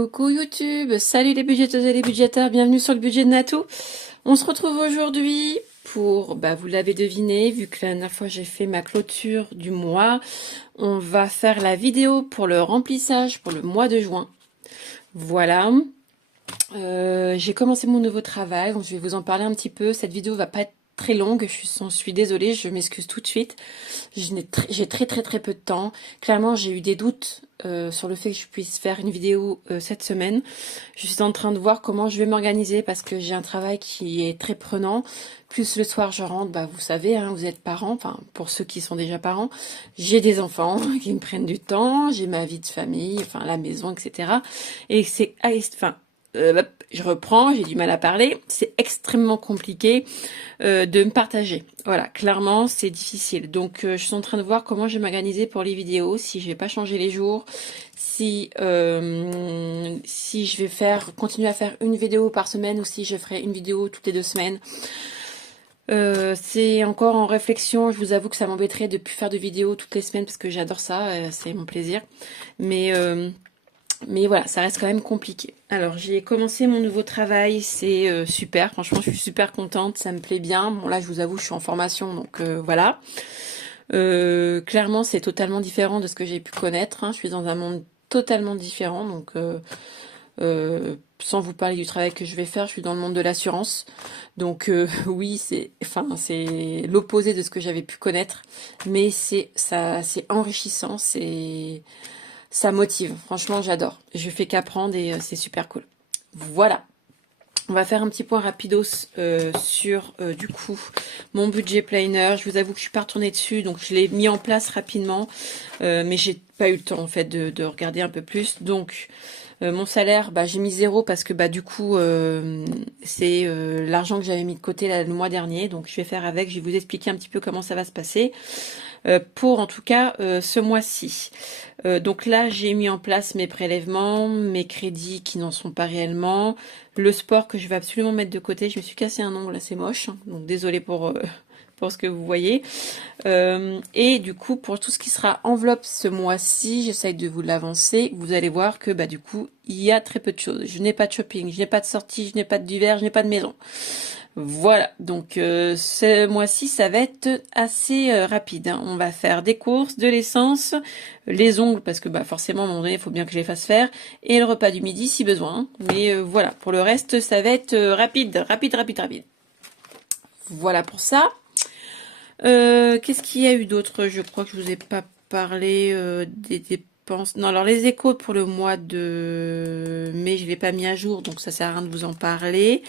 Coucou YouTube, salut les budgéteuses et les budgétaires, bienvenue sur le budget de Natou. On se retrouve aujourd'hui pour, vous l'avez deviné, vu que la dernière fois j'ai fait ma clôture du mois, on va faire la vidéo pour le remplissage pour le mois de juin. Voilà, j'ai commencé mon nouveau travail, donc je vais vous en parler un petit peu. Cette vidéo va pas être très longue, je suis désolée, je m'excuse tout de suite. J'ai très peu de temps. Clairement, j'ai eu des doutes sur le fait que je puisse faire une vidéo cette semaine. Je suis en train de voir comment je vais m'organiser parce que j'ai un travail qui est très prenant. Plus le soir, je rentre, vous savez, hein, vous êtes parents, enfin pour ceux qui sont déjà parents. J'ai des enfants qui me prennent du temps, j'ai ma vie de famille, enfin la maison, etc. Et c'est, je reprends, j'ai du mal à parler. C'est extrêmement compliqué de me partager. Voilà, clairement, c'est difficile. Donc, je suis en train de voir comment je vais m'organiser pour les vidéos, si je vais pas changer les jours, si je vais continuer à faire une vidéo par semaine ou si je ferai une vidéo toutes les 2 semaines. C'est encore en réflexion. Je vous avoue que ça m'embêterait de plus faire de vidéos toutes les semaines parce que j'adore ça, c'est mon plaisir. Mais voilà, ça reste quand même compliqué. Alors, j'ai commencé mon nouveau travail, c'est super. Franchement, je suis super contente, ça me plaît bien. Bon, là, je vous avoue, je suis en formation, donc voilà. Clairement, c'est totalement différent de ce que j'ai pu connaître. Hein. Je suis dans un monde totalement différent, donc sans vous parler du travail que je vais faire, je suis dans le monde de l'assurance. Donc oui, c'est l'opposé de ce que j'avais pu connaître, mais c'est enrichissant, ça motive. Franchement, j'adore. Je fais qu'apprendre et c'est super cool. Voilà. On va faire un petit point rapidos sur du coup mon budget planner. Je vous avoue que je suis pas retournée dessus, donc je l'ai mis en place rapidement, mais j'ai pas eu le temps en fait de regarder un peu plus. Donc mon salaire, j'ai mis 0 parce que du coup c'est l'argent que j'avais mis de côté le mois dernier, donc je vais faire avec. Je vais vous expliquer un petit peu comment ça va se passer. Pour en tout cas ce mois-ci. Donc là, j'ai mis en place mes prélèvements, mes crédits qui n'en sont pas réellement, le sport que je vais absolument mettre de côté. Je me suis cassé un ongle, c'est moche, hein, donc désolée pour ce que vous voyez. Et du coup, pour tout ce qui sera enveloppe ce mois-ci, j'essaye de vous l'avancer. Vous allez voir que du coup, il y a très peu de choses. Je n'ai pas de shopping, je n'ai pas de sortie, je n'ai pas d'hiver, je n'ai pas de maison. Voilà, donc ce mois-ci, ça va être assez rapide. Hein. On va faire des courses, de l'essence, les ongles, parce que forcément, à un moment donné, il faut bien que je les fasse faire, et le repas du midi si besoin. Hein. Mais voilà, pour le reste, ça va être rapide. Voilà pour ça. Qu'est-ce qu'il y a eu d'autre? Je crois que je vous ai pas parlé des dépenses. Non, alors les échos pour le mois de mai, je l'ai pas mis à jour, donc ça sert à rien de vous en parler.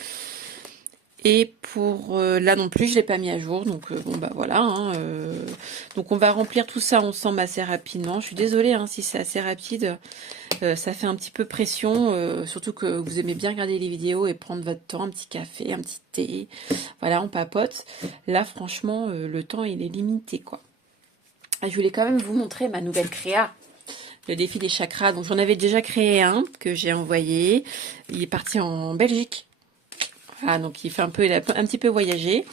Et pour là non plus, je l'ai pas mis à jour, donc voilà. Hein, donc on va remplir tout ça ensemble assez rapidement. Je suis désolée hein, si c'est assez rapide, ça fait un petit peu pression, surtout que vous aimez bien regarder les vidéos et prendre votre temps, un petit café, un petit thé, voilà, on papote. Là franchement, le temps il est limité quoi. Je voulais quand même vous montrer ma nouvelle créa. Le défi des chakras, donc j'en avais déjà créé un que j'ai envoyé. Il est parti en Belgique. Ah, donc il a un petit peu voyagé.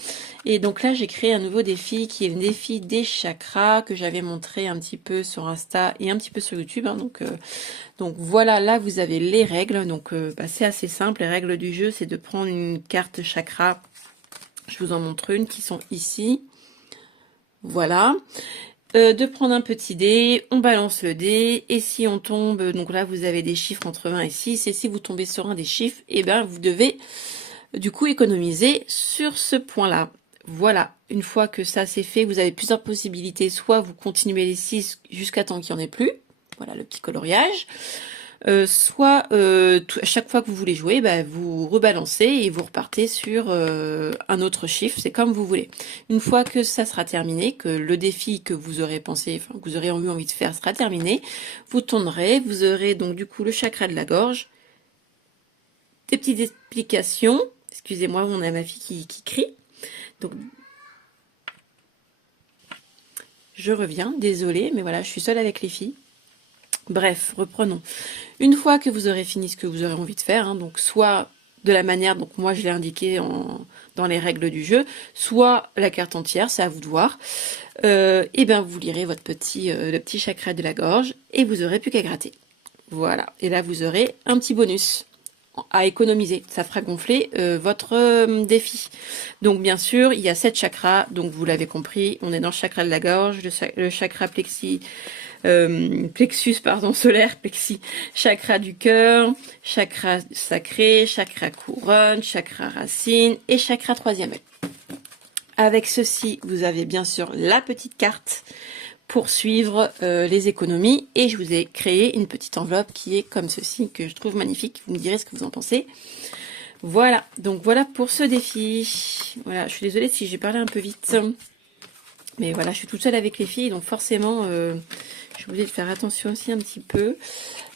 Et donc là, j'ai créé un nouveau défi qui est le défi des chakras que j'avais montré un petit peu sur Insta et un petit peu sur YouTube. Hein, donc voilà, là vous avez les règles. Donc c'est assez simple. Les règles du jeu, c'est de prendre une carte chakra. Je vous en montre une qui sont ici. Voilà. De prendre un petit dé, on balance le dé, et si on tombe, donc là vous avez des chiffres entre 1 et 6, et si vous tombez sur un des chiffres, vous devez du coup économiser sur ce point-là. Voilà, une fois que ça c'est fait, vous avez plusieurs possibilités. Soit vous continuez les 6 jusqu'à temps qu'il n'y en ait plus. Voilà le petit coloriage. Soit à chaque fois que vous voulez jouer, vous rebalancez et vous repartez sur un autre chiffre. C'est comme vous voulez. Une fois que ça sera terminé, que le défi que vous aurez pensé, que vous aurez eu envie de faire sera terminé, vous tournerez. Vous aurez donc du coup le chakra de la gorge. Des petites explications. Excusez-moi, on a ma fille qui crie. Donc, je reviens, désolée, mais voilà, je suis seule avec les filles. Bref, reprenons. Une fois que vous aurez fini ce que vous aurez envie de faire, hein, donc soit de la manière dont moi je l'ai indiqué dans les règles du jeu, soit la carte entière, c'est à vous de voir, vous lirez votre le petit chakra de la gorge et vous aurez plus qu'à gratter. Voilà. Et là, vous aurez un petit bonus à économiser. Ça fera gonfler votre défi. Donc, bien sûr, il y a 7 chakras. Donc, vous l'avez compris, on est dans le chakra de la gorge, le chakra plexus, pardon, solaire, plexi, chakra du cœur, chakra sacré, chakra couronne, chakra racine et chakra troisième œil. Avec ceci, vous avez bien sûr la petite carte pour suivre les économies et je vous ai créé une petite enveloppe qui est comme ceci, que je trouve magnifique. Vous me direz ce que vous en pensez. Voilà, donc voilà pour ce défi. Voilà, je suis désolée si j'ai parlé un peu vite, mais voilà, je suis toute seule avec les filles, donc forcément je voulais faire attention aussi un petit peu.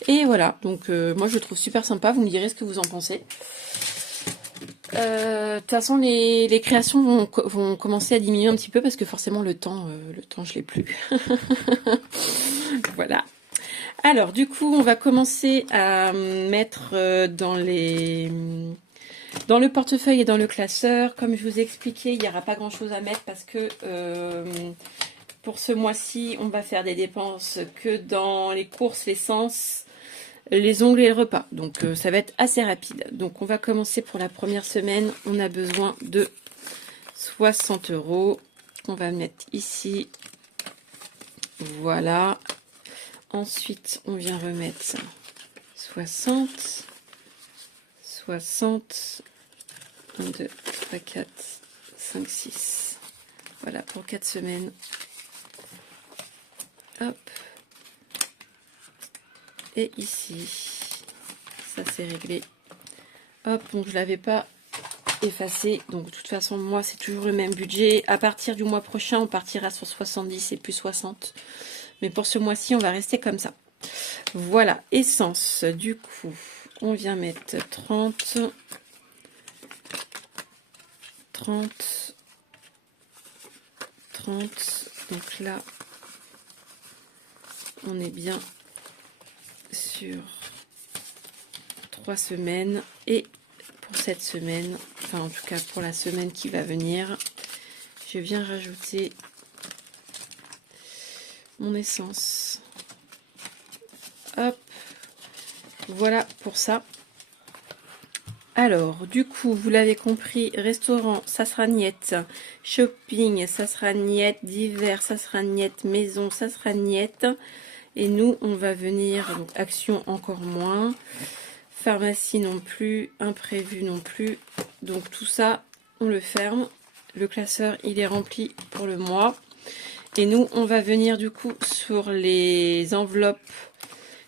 Et voilà, donc moi je le trouve super sympa, vous me direz ce que vous en pensez. De toute façon, les créations vont commencer à diminuer un petit peu parce que forcément le temps je l'ai plus. Voilà. Alors, du coup, on va commencer à mettre dans le portefeuille et dans le classeur. Comme je vous ai expliqué, il n'y aura pas grand-chose à mettre parce que pour ce mois-ci, on va faire des dépenses que dans les courses, l'essence, les ongles et le repas. Donc ça va être assez rapide. Donc on va commencer pour la première semaine. On a besoin de 60 €. On va mettre ici. Voilà. Ensuite, on vient remettre 60. 60. 1, 2, 3, 4, 5, 6. Voilà pour 4 semaines. Hop. Et ici, ça c'est réglé. Hop, donc je l'avais pas effacé. Donc de toute façon, moi c'est toujours le même budget. À partir du mois prochain, on partira sur 70 et plus 60. Mais pour ce mois-ci, on va rester comme ça. Voilà, essence. Du coup, on vient mettre 30. 30. 30. Donc là, on est bien sur 3 semaines et pour cette semaine, enfin en tout cas pour la semaine qui va venir, je viens rajouter mon essence. Hop, voilà pour ça. Alors du coup, vous l'avez compris, restaurant ça sera niette, shopping ça sera niette, divers ça sera niette, maison ça sera niette. Et nous, on va venir, donc action encore moins, pharmacie non plus, imprévu non plus. Donc tout ça, on le ferme. Le classeur, il est rempli pour le mois. Et nous, on va venir du coup sur les enveloppes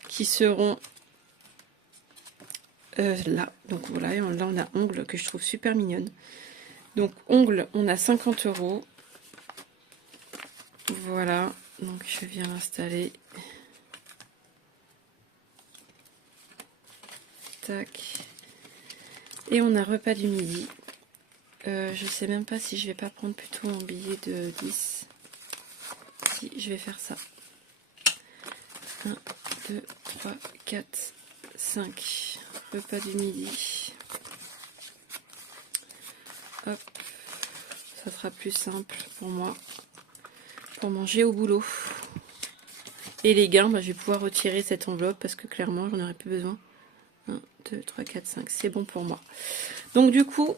qui seront là. Donc voilà, là on a ongles que je trouve super mignonne. Donc ongles, on a 50 €. Voilà, donc je viens l'installer. Tac. Et on a repas du midi. Je sais même pas si je vais pas prendre plutôt un billet de 10. Si, je vais faire ça. 1, 2, 3, 4, 5. Repas du midi. Hop. Ça sera plus simple pour moi. Pour manger au boulot. Et les gains, bah, je vais pouvoir retirer cette enveloppe parce que clairement, j'en aurais plus besoin. 1, 2, 3, 4, 5. C'est bon pour moi. Donc du coup,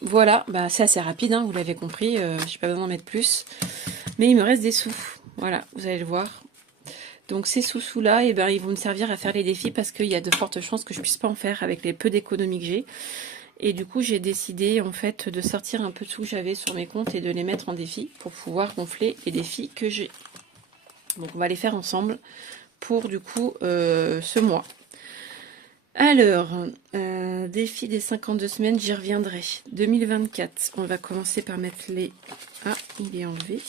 voilà, bah, c'est assez rapide, hein, vous l'avez compris. J'ai pas besoin d'en mettre plus. Mais il me reste des sous. Voilà, vous allez le voir. Donc ces sous là, eh ben, ils vont me servir à faire les défis parce qu'il y a de fortes chances que je puisse pas en faire avec les peu d'économies que j'ai. Et du coup, j'ai décidé en fait de sortir un peu de sous que j'avais sur mes comptes et de les mettre en défi pour pouvoir gonfler les défis que j'ai. Donc on va les faire ensemble pour du coup ce mois. Alors, défi des 52 semaines, j'y reviendrai. 2024, on va commencer par mettre les... Ah, il est enlevé.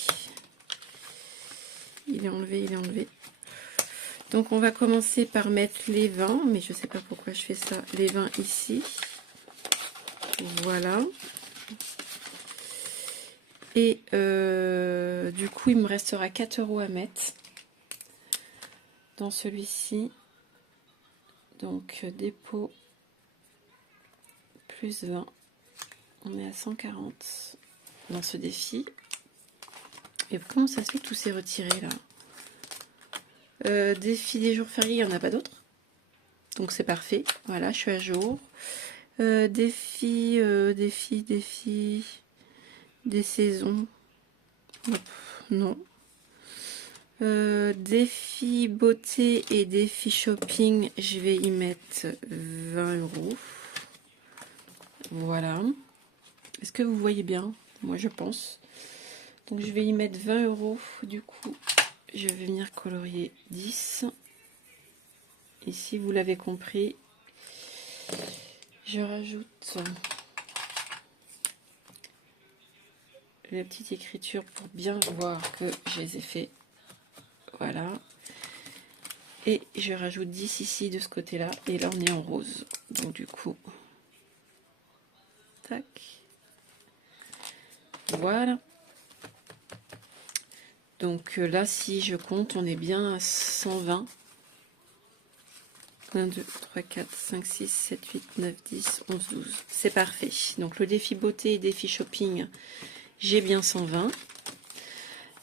Il est enlevé, il est enlevé. Donc on va commencer par mettre les 20, mais je ne sais pas pourquoi je fais ça. Les 20 ici. Voilà. Et du coup, il me restera 4 € à mettre dans celui-ci. Donc dépôt plus 20. On est à 140 dans ce défi. Et comment ça se fait que tout s'est retiré là? Défi des jours fériés, il n'y en a pas d'autres? Donc c'est parfait. Voilà, je suis à jour. Défi, des saisons. Hop, non. Défi beauté et défi shopping, je vais y mettre 20 euros. Voilà. Est-ce que vous voyez bien? Moi je pense. Donc je vais y mettre 20 euros. Du coup, je vais venir colorier 10. Ici, vous l'avez compris. Je rajoute la petite écriture pour bien voir que je les ai fait. Voilà. Et je rajoute 10 ici de ce côté-là. Et là, on est en rose. Donc du coup, tac. Voilà. Donc là, si je compte, on est bien à 120. 1, 2, 3, 4, 5, 6, 7, 8, 9, 10, 11, 12. C'est parfait. Donc le défi beauté et défi shopping, j'ai bien 120.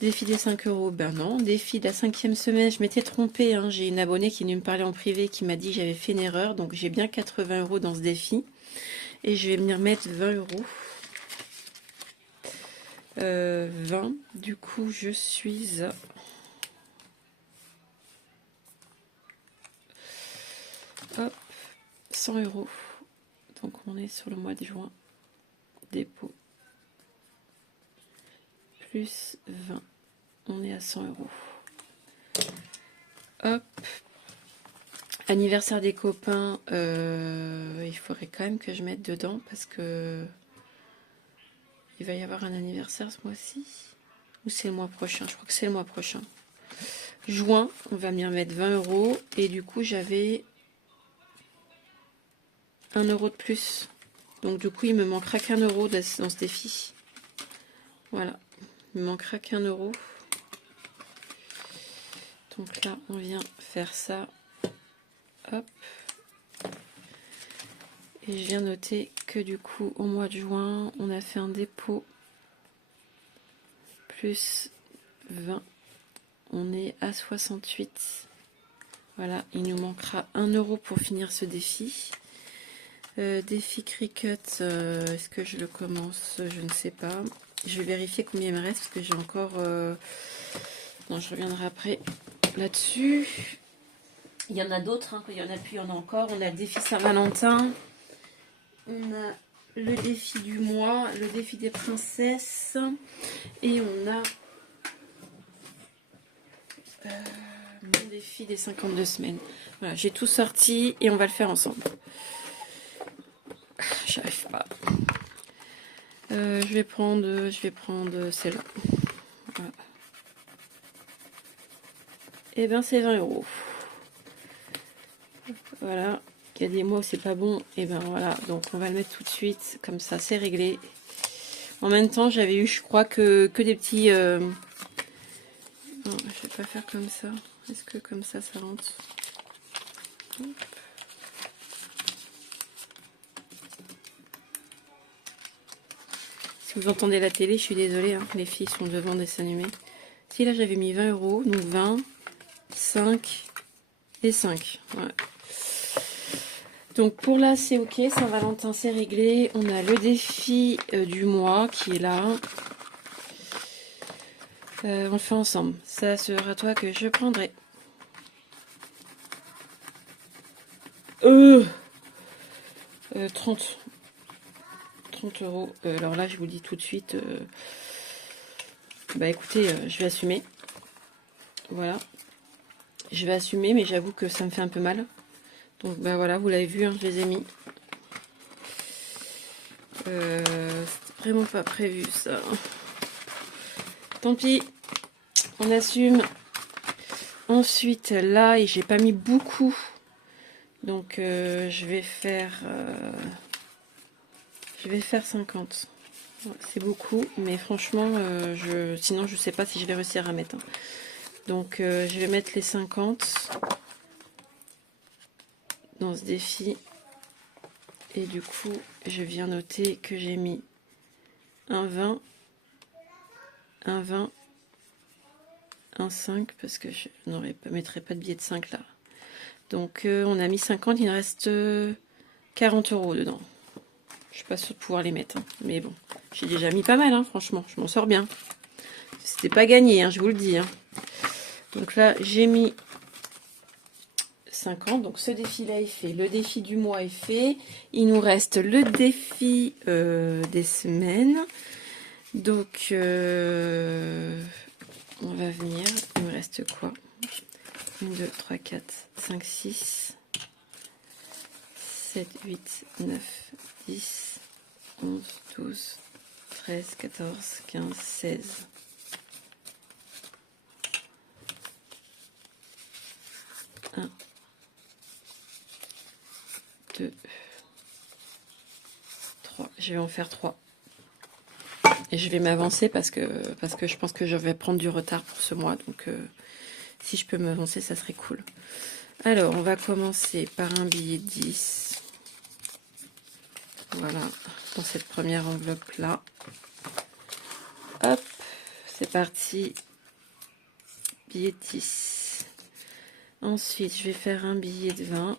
Défi des 5 euros, ben non. Défi de la 5e semaine, je m'étais trompée. Hein. J'ai une abonnée qui est venue me parler en privé qui m'a dit que j'avais fait une erreur. Donc j'ai bien 80 euros dans ce défi. Et je vais venir mettre 20 euros. 20. Du coup, je suis à... Hop, 100 euros. Donc on est sur le mois de juin. Dépôt. Plus 20. On est à 100 euros. Hop. Anniversaire des copains. Il faudrait quand même que je mette dedans parce que il va y avoir un anniversaire ce mois-ci. Ou c'est le mois prochain? Je crois que c'est le mois prochain. Juin, on va m'y remettre 20 euros. Et du coup, j'avais 1 euro de plus. Donc du coup, il me manquera qu'un euro dans ce défi. Voilà. Il me manquera qu'un euro. Donc là, on vient faire ça. Hop. Et je viens noter que du coup, au mois de juin, on a fait un dépôt plus 20. On est à 68. Voilà, il nous manquera 1 euro pour finir ce défi. Défi Cricut, est-ce que je le commence? Je ne sais pas. Je vais vérifier combien il me reste parce que j'ai encore... Non, je reviendrai après là-dessus. Il y en a d'autres, hein, il y en a plus, il y en a encore. On a le défi Saint-Valentin. On a le défi du mois, le défi des princesses. Et on a mon défi des 52 semaines. Voilà, j'ai tout sorti et on va le faire ensemble. J'arrive pas. Je vais prendre celle-là. Voilà. Et bien c'est 20 euros. Voilà. Il y a des mois où c'est pas bon. Et ben voilà. Donc on va le mettre tout de suite. Comme ça, c'est réglé. En même temps, j'avais eu, je crois, que des petits... Non, je vais pas faire comme ça. Est-ce que comme ça rentre? Hop. Si vous entendez la télé, je suis désolée. Hein, les filles sont devant des dessins animés. Si là, j'avais mis 20 euros. Donc 20, 5 et 5. Ouais. Donc pour là, c'est ok. Saint-Valentin, c'est réglé. On a le défi du mois qui est là. On le fait ensemble. Ça sera toi que je prendrai. 30 euros. Alors là, je vous le dis tout de suite. Bah écoutez, je vais assumer. Voilà. Je vais assumer, mais j'avoue que ça me fait un peu mal. Donc bah voilà, vous l'avez vu, hein, je les ai mis. C'était vraiment pas prévu ça. Tant pis, on assume. Ensuite, là, et j'ai pas mis beaucoup. Donc je vais faire 50. C'est beaucoup, mais franchement, sinon je sais pas si je vais réussir à mettre. Hein. Donc je vais mettre les 50 dans ce défi. Et du coup, je viens noter que j'ai mis un 20, un 20, un 5, parce que je ne mettrai pas de billet de 5 là. Donc on a mis 50, il nous reste 40 € dedans. Je suis pas sûre de pouvoir les mettre, hein. Mais bon, j'ai déjà mis pas mal, hein, franchement, je m'en sors bien. C'était pas gagné, hein, je vous le dis, hein. Donc là, j'ai mis 50, donc ce défi-là est fait. Le défi du mois est fait. Il nous reste le défi des semaines. Donc, on va venir. Il me reste quoi? 1, 2, 3, 4, 5, 6, 7, 8, 9, 10, 11, 12, 13, 14, 15, 16. 1, 2, 3. Je vais en faire 3. Et je vais m'avancer parce que je pense que je vais prendre du retard pour ce mois. Donc, si je peux m'avancer, ça serait cool. Alors, on va commencer par un billet de 10. Voilà, dans cette première enveloppe-là. Hop, c'est parti. Billet de 10. Ensuite, je vais faire un billet de 20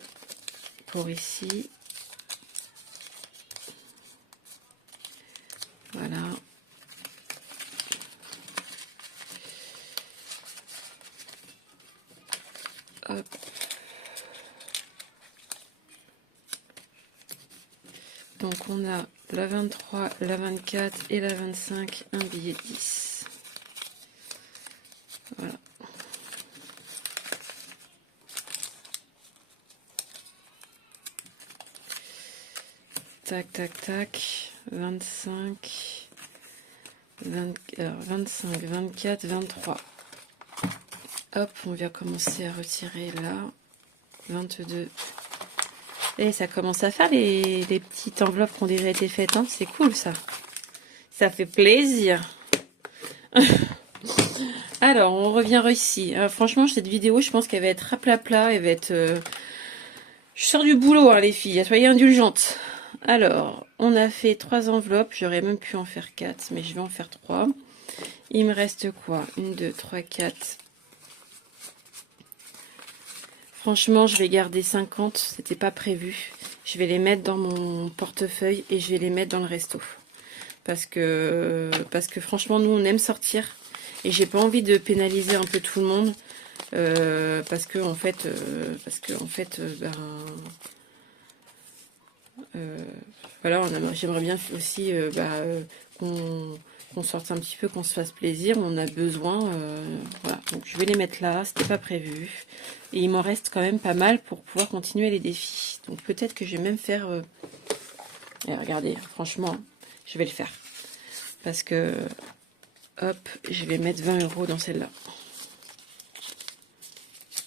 pour ici. Voilà. Hop. Donc on a la 23, la 24 et la 25, un billet de 10. Voilà. Tac, tac, tac. 25, 25, 24, 23. Hop, on vient commencer à retirer là. 22. Et ça commence à faire les petites enveloppes qui ont déjà été faites, hein. C'est cool ça. Ça fait plaisir. Alors, on revient ici. Franchement, cette vidéo, je pense qu'elle va être raplapla. Elle va être... Je sors du boulot, hein, les filles. Soyez indulgentes. Alors, on a fait 3 enveloppes. J'aurais même pu en faire 4, mais je vais en faire 3. Il me reste quoi? 1, 2, 3, 4. Franchement, je vais garder 50. C'était pas prévu. Je vais les mettre dans mon portefeuille et je vais les mettre dans le resto. Parce que franchement, nous, on aime sortir. Et j'ai pas envie de pénaliser un peu tout le monde. Parce que en fait, voilà, j'aimerais bien aussi qu'on sorte un petit peu, qu'on se fasse plaisir. On a besoin, voilà. Donc je vais les mettre là, c'était pas prévu. Et il m'en reste quand même pas mal pour pouvoir continuer les défis. Donc peut-être que je vais même faire... et regardez, franchement, je vais le faire. Parce que, hop, je vais mettre 20 € dans celle-là.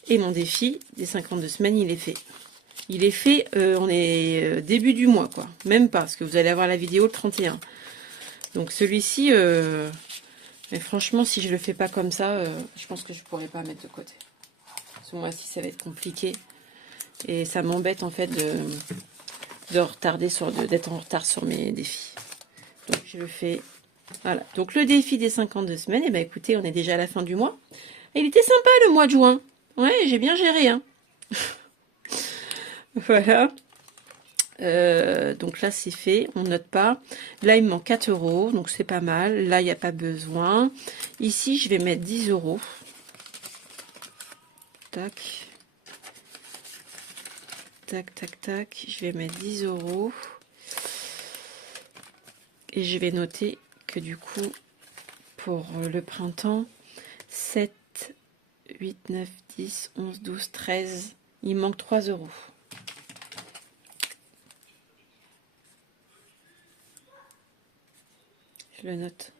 Et mon défi des 52 semaines, il est fait. Il est fait, on est début du mois, quoi. Même pas, parce que vous allez avoir la vidéo le 31. Donc celui-ci, mais franchement, si je le fais pas comme ça, je pense que je pourrais pas mettre de côté. Ce mois-ci, ça va être compliqué. Et ça m'embête, en fait, d'être en retard sur mes défis. Donc je le fais. Voilà. Donc le défi des 52 semaines, et ben écoutez, on est déjà à la fin du mois. Et il était sympa le mois de juin. Ouais, j'ai bien géré, hein. Voilà. Donc là, c'est fait. On note pas. Là, il me manque 4 €. Donc, c'est pas mal. Là, il n'y a pas besoin. Ici, je vais mettre 10 €. Tac. Tac, tac, tac. Je vais mettre 10 €. Et je vais noter que du coup, pour le printemps, 7, 8, 9, 10, 11, 12, 13. Il manque 3 €. Je le note.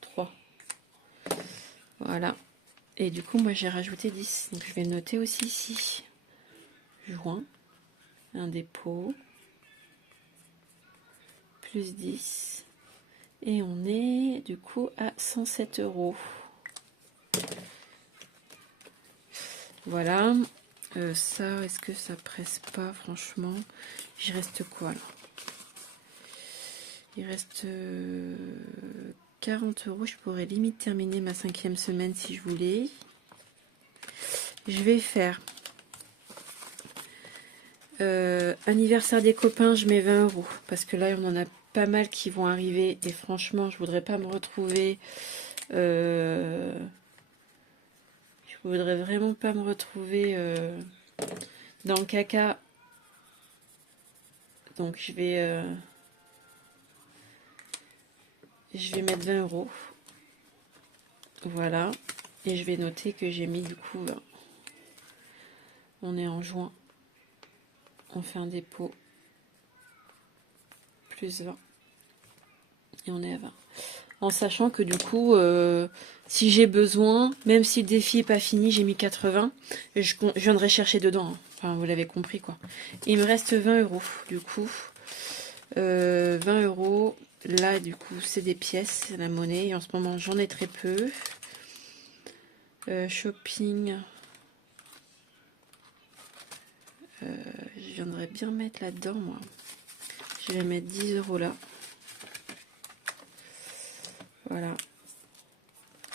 3. Voilà. Et du coup, moi, j'ai rajouté 10. Donc, je vais noter aussi ici. Juin. Un dépôt. Plus 10. Et on est, du coup, à 107 €. Voilà. Ça, est-ce que ça presse pas, franchement? Il reste quoi, là? Il reste 40 €. Je pourrais limite terminer ma 5e semaine si je voulais. Je vais faire Anniversaire des copains, je mets 20 €. Parce que là, on en a pas mal qui vont arriver. Et franchement, je voudrais pas me retrouver... je voudrais vraiment pas me retrouver dans le caca. Donc je vais mettre 20 €. Voilà. Et je vais noter que j'ai mis du coup... on est en juin. On fait un dépôt. Plus 20. Et on est à 20. En sachant que du coup, si j'ai besoin, même si le défi n'est pas fini, j'ai mis 80, je viendrai chercher dedans. Hein. Enfin, vous l'avez compris, quoi. Il me reste 20 €, du coup. 20 €. Là, du coup, c'est des pièces, c'est la monnaie. Et en ce moment, j'en ai très peu. Shopping. Je viendrais bien mettre là-dedans, moi. Je vais mettre 10 € là. Voilà.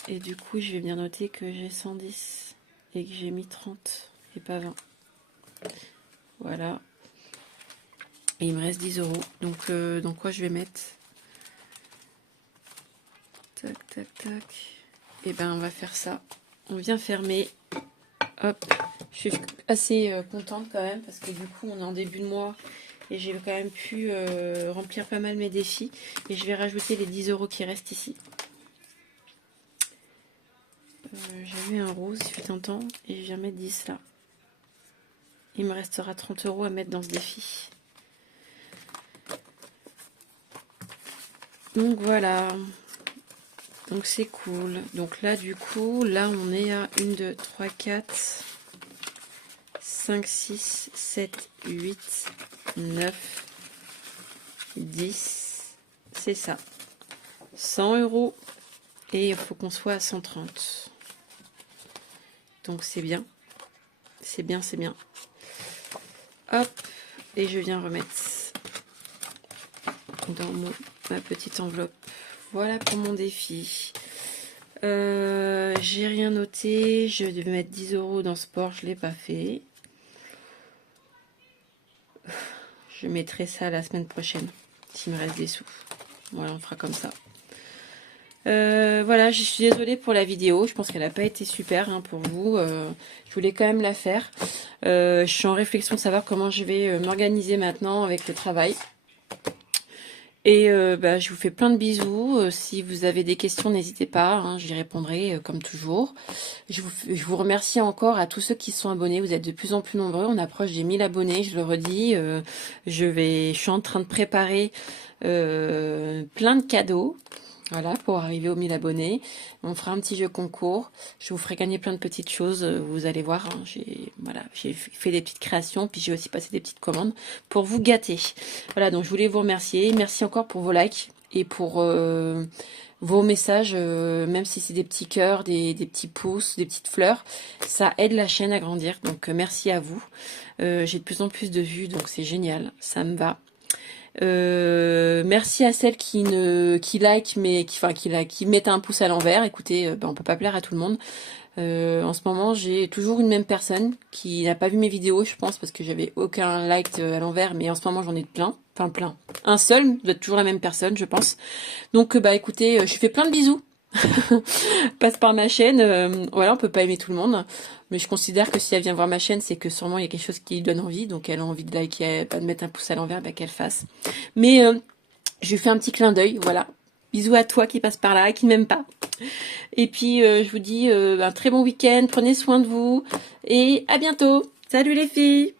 Et du coup, je vais bien noter que j'ai 110 et que j'ai mis 30 et pas 20. Voilà. Et il me reste 10 €. Donc, dans quoi je vais mettre? Tac, tac, tac. Et ben, on va faire ça. On vient fermer. Hop. Je suis assez contente quand même parce que du coup, on est en début de mois et j'ai quand même pu remplir pas mal mes défis. Et je vais rajouter les 10 € qui restent ici. J'avais un rose, il fait un temps, et je viens mettre 10 là. Il me restera 30 € à mettre dans ce défi. Donc voilà. Donc c'est cool. Donc là, du coup, là on est à 1, 2, 3, 4, 5, 6, 7, 8, 9, 10. C'est ça. 100 €. Et il faut qu'on soit à 130. Donc c'est bien. C'est bien, c'est bien. Hop. Et je viens remettre dans ma petite enveloppe. Voilà pour mon défi. J'ai rien noté. Je devais mettre 10 € dans sport. Je ne l'ai pas fait. Je mettrai ça la semaine prochaine. S'il me reste des sous. Voilà, on fera comme ça. Voilà, je suis désolée pour la vidéo. Je pense qu'elle n'a pas été super hein, pour vous. Je voulais quand même la faire. Je suis en réflexion de savoir comment je vais m'organiser maintenant avec le travail. Et je vous fais plein de bisous. Si vous avez des questions, n'hésitez pas. Hein, j'y répondrai comme toujours. Je vous remercie encore à tous ceux qui sont abonnés. Vous êtes de plus en plus nombreux. On approche des 1000 abonnés, je le redis. Je suis en train de préparer plein de cadeaux. Voilà, pour arriver aux 1000 abonnés. On fera un petit jeu concours. Je vous ferai gagner plein de petites choses. Vous allez voir, hein, j'ai fait des petites créations. Puis j'ai aussi passé des petites commandes pour vous gâter. Voilà, donc je voulais vous remercier. Merci encore pour vos likes et pour vos messages. Même si c'est des petits cœurs, des petits pouces, des petites fleurs. Ça aide la chaîne à grandir. Donc merci à vous. J'ai de plus en plus de vues, donc c'est génial. Ça me va. Merci à celles qui like mais qui mettent un pouce à l'envers. Écoutez, on peut pas plaire à tout le monde. En ce moment, j'ai toujours une même personne qui n'a pas vu mes vidéos, je pense, parce que j'avais aucun like à l'envers, mais en ce moment j'en ai plein. Enfin plein. Un seul, doit être toujours la même personne, je pense. Donc écoutez, je fais plein de bisous. Passe par ma chaîne. Voilà, on peut pas aimer tout le monde. Mais je considère que si elle vient voir ma chaîne, c'est que sûrement il y a quelque chose qui lui donne envie. Donc elle a envie de liker, pas de mettre un pouce à l'envers, qu'elle fasse. Mais je lui fais un petit clin d'œil, voilà. Bisous à toi qui passe par là, qui ne m'aime pas. Et puis je vous dis un très bon week-end, prenez soin de vous. Et à bientôt. Salut les filles!